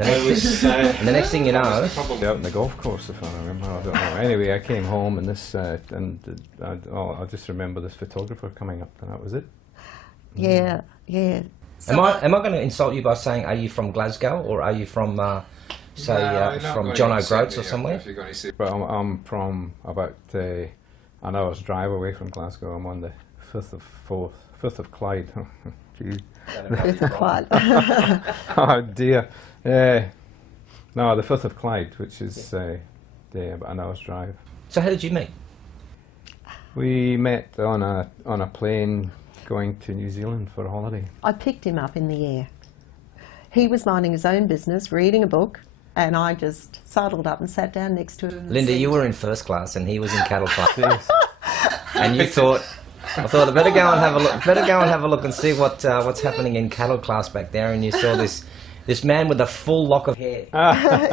And the next thing you know, probably out on the golf course, if I remember. I don't know. Anyway, I came home and I just remember this photographer coming up, and that was it. Yeah. So am I going to insult you by saying, are you from Glasgow or are you from, from John O'Groats or somewhere? But I'm from about an hour's drive away from Glasgow. I'm on the 5th of Clyde. Gee. 5th of Clyde. Oh dear. No, the 5th of Clyde, which is about an hour's drive. So how did you meet? We met on a plane going to New Zealand for a holiday. I picked him up in the air. He was minding his own business, reading a book, and I just sidled up and sat down next to him. Linda, you were in first class and he was in cattle class. And you thought, I better go and have a look. Better go and have a look and see what's happening in cattle class back there. And you saw this man with a full lock of hair.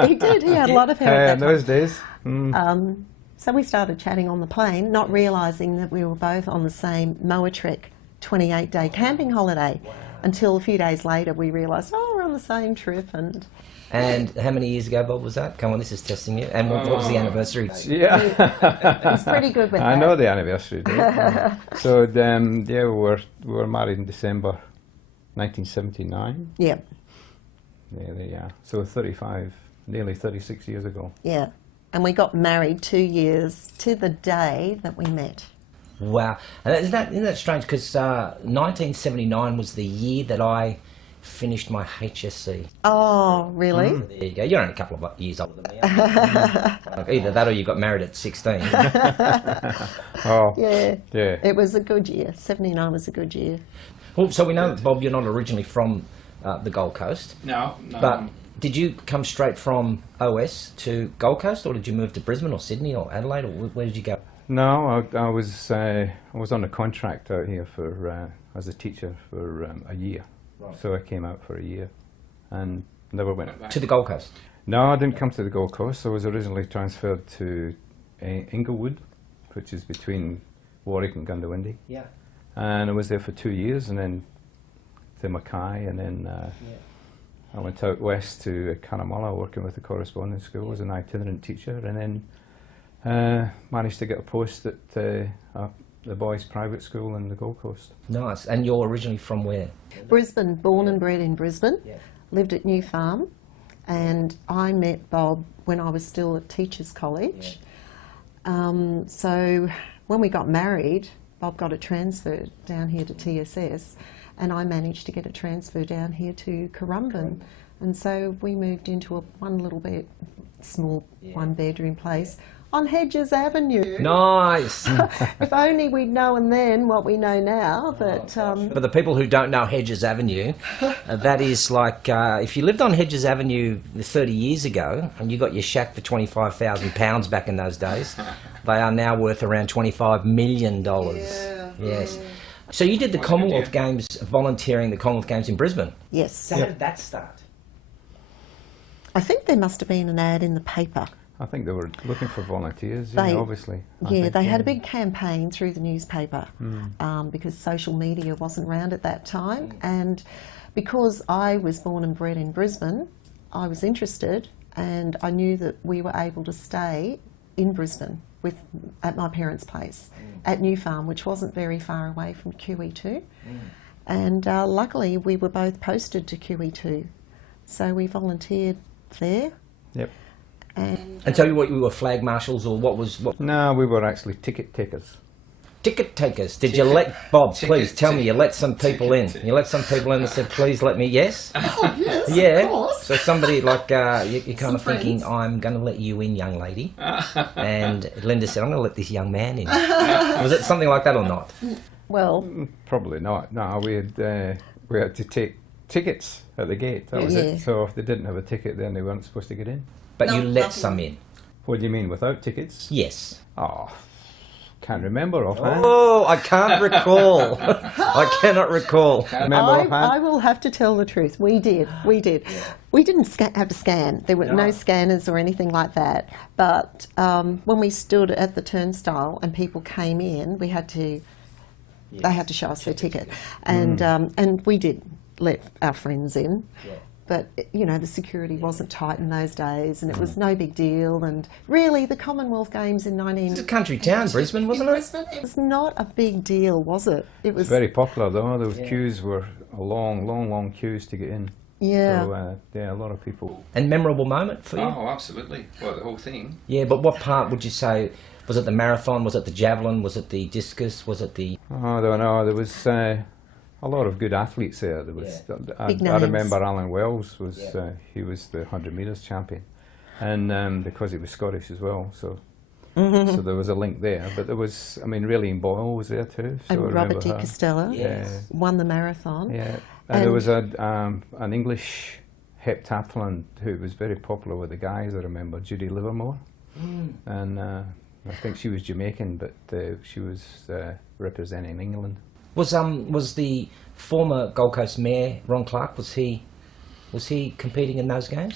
He did. He had a lot of hair at in that those time. days. Mm. So we started chatting on the plane, not realising that we were both on the same Moatrek 28-day camping holiday. Wow. Until a few days later we realised, we're on the same trip. And how many years ago, Bob, was that? Come on, this is testing you. And what was the anniversary? Yeah. He's pretty good with that. I know the anniversary date. So, we were married in December 1979. Yeah. Yeah, there you are. So nearly 36 years ago. Yeah. And we got married 2 years to the day that we met. Wow. And isn't that strange? Because 1979 was the year that I finished my HSC. Oh, really? There you go. You're only a couple of years older than me. Either that or you got married at 16. Oh, yeah. Yeah. It was a good year. 79 was a good year. Well, so we know, Bob, you're not originally from the Gold Coast. No. But did you come straight from OS to Gold Coast, or did you move to Brisbane or Sydney or Adelaide, or where did you go? No, I was on a contract out here for as a teacher for a year. Right. So I came out for a year and never went back. To the Gold Coast? No, I didn't come to the Gold Coast. I was originally transferred to Inglewood, which is between Warwick and Gundawindi. Yeah. And I was there for 2 years, and then to Mackay, and then I went out west to Cunnamulla, working with the correspondence school as an itinerant teacher, and then managed to get a post at the boys' private school in the Gold Coast. Nice. And you're originally from where? Brisbane, born and bred in Brisbane. Yeah. Lived at New Farm, and I met Bob when I was still at Teachers College. Yeah. So when we got married, Bob got a transfer down here to TSS, and I managed to get a transfer down here to Currumbin. And so we moved into one little small one-bedroom place on Hedges Avenue. Nice. If only we'd known then what we know now. But for the people who don't know Hedges Avenue, that is like if you lived on Hedges Avenue 30 years ago and you got your shack for £25,000 back in those days, they are now worth around $25 million. Yeah. Yes. So you did the Commonwealth Games, volunteering the Commonwealth Games in Brisbane. Yes. So how did that start? I think there must have been an ad in the paper. I think they were looking for volunteers, obviously. They had a big campaign through the newspaper because social media wasn't around at that time. And because I was born and bred in Brisbane, I was interested, and I knew that we were able to stay in Brisbane at my parents' place at New Farm, which wasn't very far away from QE2. And luckily we were both posted to QE2. So we volunteered there. Yep. And tell you what, you were flag marshals, or what? No, we were actually ticket takers. Ticket takers. Did you let, Bob, please tell me, you let some people in. You let some people in and said, please let me, yes? Oh, yes, yeah. Of course. So somebody like, you're kind of thinking, I'm going to let you in, young lady. And Linda said, I'm going to let this young man in. Was it something like that or not? Well, probably not. No, we had to take tickets at the gate. That was it. So if they didn't have a ticket, then they weren't supposed to get in. But you let some in? What do you mean, without tickets? Yes. Oh, can't remember offhand. Oh, I can't recall. I cannot recall. I will have to tell the truth. We did. Yeah. We didn't have to scan. There were no scanners or anything like that. But when we stood at the turnstile and people came in, we had to. They had to show us their ticket, and we did let our friends in. Yeah. but you know, the security wasn't tight in those days, and it was no big deal. And really, the Commonwealth Games in It's a country town, Brisbane, wasn't it? it was not a big deal, was it? It was Very popular though. Those queues were a long queues to get in. yeah. So yeah, a lot of people. And memorable moment for you? Oh, absolutely. Well, the whole thing. Yeah, but what part would you say? Was it the marathon? Was it the javelin? Was it the discus? Was it the... Oh, I don't know. There was a lot of good athletes there. There was. Big I names. remember Alan Wells was. He was the 100 metres champion, and because he was Scottish as well, so. So there was a link there, but there was, I mean, Raylene Boyle was there too. So I And remember Robert Di her. Costello Yes. won the marathon. Yeah, and there was an English heptathlon who was very popular with the guys. I remember Judy Livermore, and I think she was Jamaican, but she was representing England. Was the former Gold Coast Mayor, Ron Clark, was he competing in those games?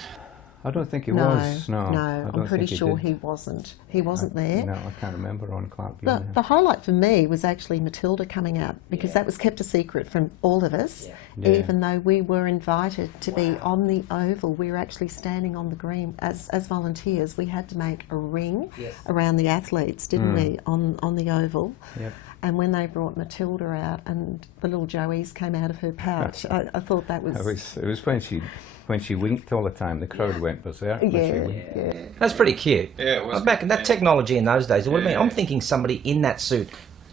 I don't think he No, was. No, I I'm don't pretty think sure did. he wasn't. He wasn't there. No, I can't remember Ron Clark being The there. highlight for me was actually Matilda coming out, because that was kept a secret from all of us. Yeah. Even though we were invited to be on the oval, we were actually standing on the green as volunteers. We had to make a ring around the athletes, didn't we, on the oval? Yep. And when they brought Matilda out and the little Joey's came out of her pouch, I thought that was... It was when she winked all the time. The crowd went berserk when she yeah, winked. yeah. That's pretty cute. Yeah, it was. Back in that technology in those days, it would have been. I'm Yeah. thinking somebody in that suit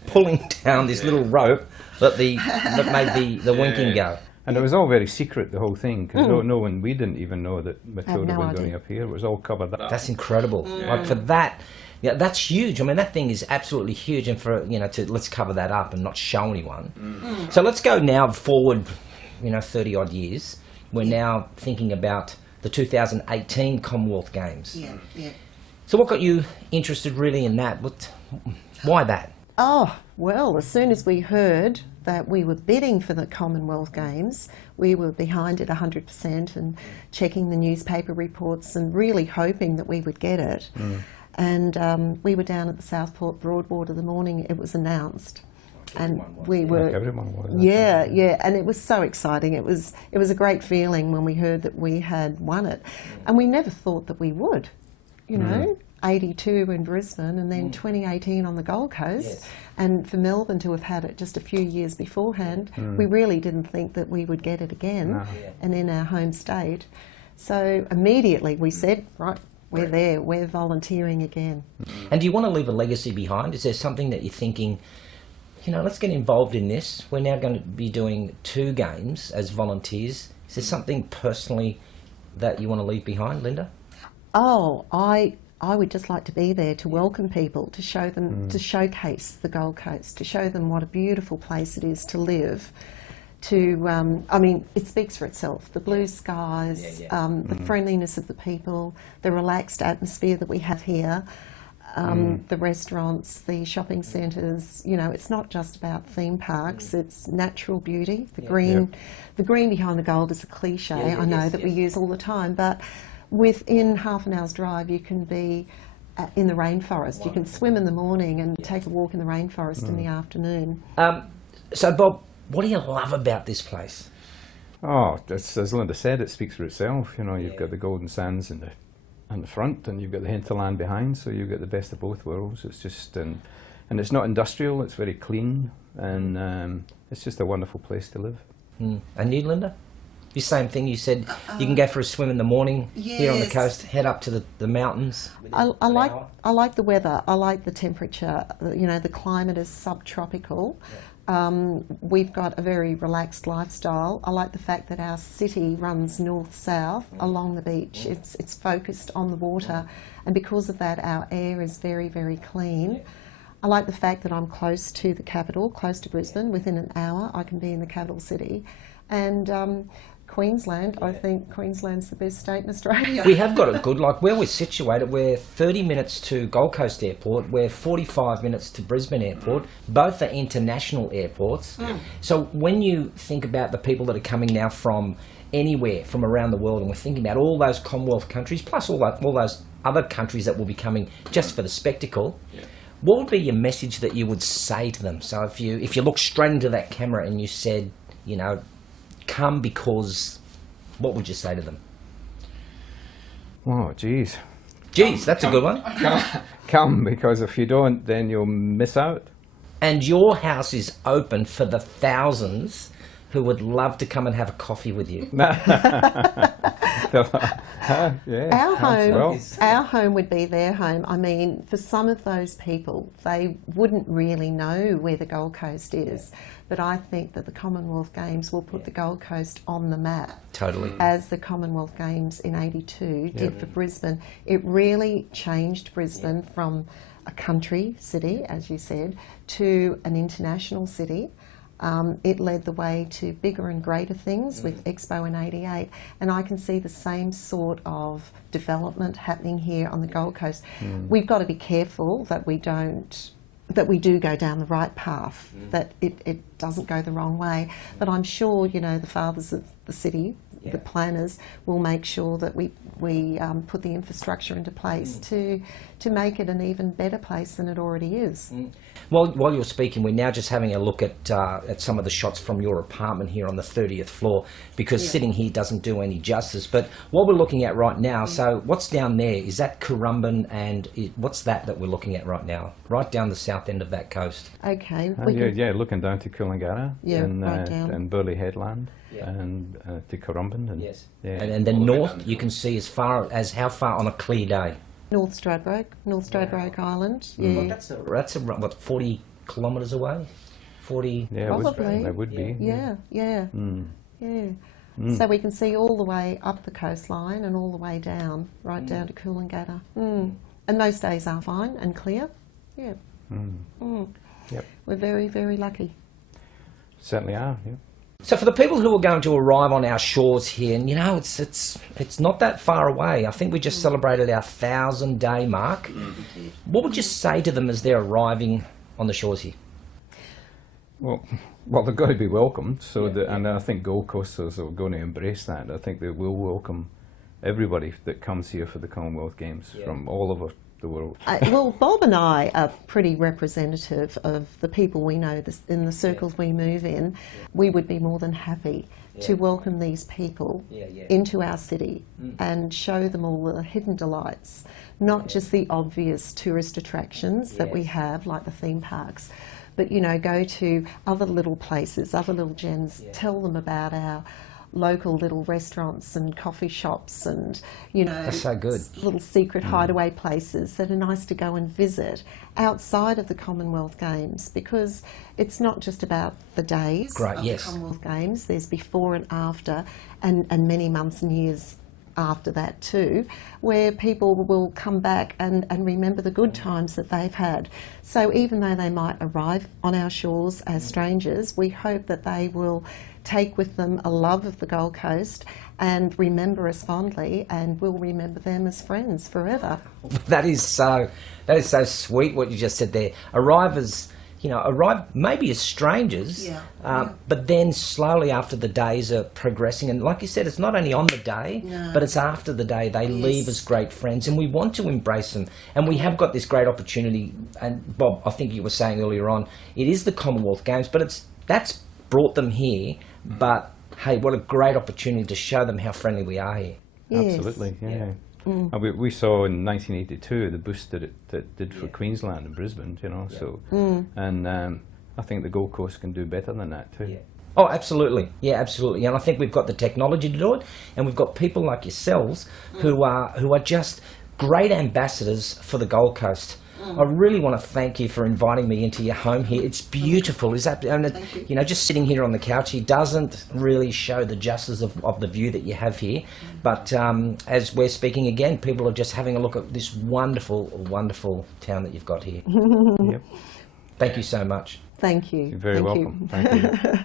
pulling down this little rope that made the winking go. And it was all very secret, the whole thing, because no one, we didn't even know that Matilda no was going idea. to appear. It was all covered up. That's incredible. Like for that, yeah, that's huge. I mean, that thing is absolutely huge. And for let's cover that up and not show anyone. So let's go now forward, 30 odd years. We're now thinking about the 2018 Commonwealth Games. Yeah. So what got you interested really in that? Why that? Oh, well, as soon as we heard that we were bidding for the Commonwealth Games, we were behind it 100% and checking the newspaper reports and really hoping that we would get it. And we were down at the Southport Broadwater the morning it was announced. And we were... Like everyone was. Yeah, and it was so exciting. It was a great feeling when we heard that we had won it. And we never thought that we would, 82 in Brisbane and then 2018 on the Gold Coast. Yes. And for Melbourne to have had it just a few years beforehand, we really didn't think that we would get it again, No. and in our home state. So immediately we said, right, we're there, we're volunteering again. And do you want to leave a legacy behind? Is there something that you're thinking, let's get involved in this. We're now going to be doing 2 games as volunteers. Is there something personally that you want to leave behind, Linda? Oh, I would just like to be there to welcome people, to show them, to showcase the Gold Coast, to show them what a beautiful place it is to live. It speaks for itself. The blue skies, the friendliness of the people, the relaxed atmosphere that we have here. The restaurants, the shopping centres, it's not just about theme parks, it's natural beauty. The green behind the gold is a cliche, I know that we use all the time, but within half an hour's drive you can be in the rainforest. You can swim in the morning and take a walk in the rainforest in the afternoon. So Bob, what do you love about this place? Oh, as Linda said, it speaks for itself. You've got the Golden Sands in the front, and you've got the hinterland behind, so you've got the best of both worlds. It's just, and it's not industrial, it's very clean, and it's just a wonderful place to live. And you, Linda? The same thing, you said you can go for a swim in the morning here on the Yes. coast, head up to the mountains. I like the weather, I like the temperature, the climate is subtropical. We've got a very relaxed lifestyle. I like the fact that our city runs north-south along the beach. It's focused on the water, and because of that our air is very, very clean. I like the fact that I'm close to the capital, close to Brisbane. Within an hour I can be in the capital city. And Queensland, I think Queensland's the best state in Australia. We have got it good, like where we're situated, we're 30 minutes to Gold Coast Airport, we're 45 minutes to Brisbane Airport, both are international airports. So when you think about the people that are coming now from anywhere from around the world, and we're thinking about all those Commonwealth countries, plus all those other countries that will be coming just for the spectacle, what would be your message that you would say to them? So if you look straight into that camera and you said, come because what would you say to them? Oh, geez. Geez, that's a good one. Come, because if you don't, then you'll miss out. And your house is open for the thousands who would love to come and have a coffee with you. Our home, well. our home would be their home. I mean, for some of those people, they wouldn't really know where the Gold Coast is. But I think that the Commonwealth Games will put the Gold Coast on the map. Totally. As the Commonwealth Games in '82 did for Brisbane. It really changed Brisbane from a country city, as you said, to an international city. It led the way to bigger and greater things with Expo in '88, and I can see the same sort of development happening here on the Gold Coast. We've got to be careful that we do go down the right path, that it doesn't go the wrong way. But I'm sure, you know, the fathers of the city, the planners, will make sure that we put the infrastructure into place to make it an even better place than it already is. Well, while you're speaking, we're now just having a look at some of the shots from your apartment here on the 30th floor, because sitting here doesn't do any justice. But what we're looking at right now, so what's down there, is that Currumbin, and what's that we're looking at right now? Right down the south end of that coast. Okay. Looking down to Coolangatta right down. and Burleigh Headland and to Currumbin. And, And then north, you can see as far as how far on a clear day? North Stradbroke Island. Well, that's what, 40 kilometres away? 40? Yeah, Probably. It would be. Yeah. So we can see all the way up the coastline and all the way down, right down to Coolangatta. And most days are fine and clear. Yeah. Yep. We're very, very lucky. Certainly are, yeah. So for the people who are going to arrive on our shores here, and you know, it's not that far away. I think we just celebrated our 1,000-day mark. What would you say to them as they're arriving on the shores here? Well, they've got to be welcomed. And I think Gold Coasters are going to embrace that. I think they will welcome everybody that comes here for the Commonwealth Games from all over the world. Well, Bob and I are pretty representative of the people we know in the circles we move in. We would be more than happy to welcome these people into our city and show them all the hidden delights, not just the obvious tourist attractions that we have, like the theme parks, but, you know, go to other little places, other little gems, tell them about our local little restaurants and coffee shops and, you know, that's so good. Little secret hideaway places that are nice to go and visit outside of the Commonwealth Games, because it's not just about the days of the Commonwealth Games. There's before and after, and many months and years after that too, where people will come back and remember the good times that they've had. So even though they might arrive on our shores as strangers, we hope that they will take with them a love of the Gold Coast and remember us fondly, and we'll remember them as friends forever. That is so sweet what you just said there. Arrive maybe as strangers, but then slowly after the days are progressing, and like you said, it's not only on the day, but it's after the day. They leave as great friends, and we want to embrace them. And we have got this great opportunity, and Bob, I think you were saying earlier on, it is the Commonwealth Games, but that's brought them here, but hey, what a great opportunity to show them how friendly we are here. Yes. Absolutely, yeah. We saw in 1982 the boost that it did for Queensland and Brisbane, you know. So, and I think the Gold Coast can do better than that too. Oh, absolutely, absolutely. And I think we've got the technology to do it, and we've got people like yourselves who are just great ambassadors for the Gold Coast. I really want to thank you for inviting me into your home here. It's beautiful. You know, just sitting here on the couch here doesn't really show the justice of the view that you have here. But as we're speaking again, people are just having a look at this wonderful, wonderful town that you've got here. Yep. Thank you so much. Thank you. You're very welcome. Thank you.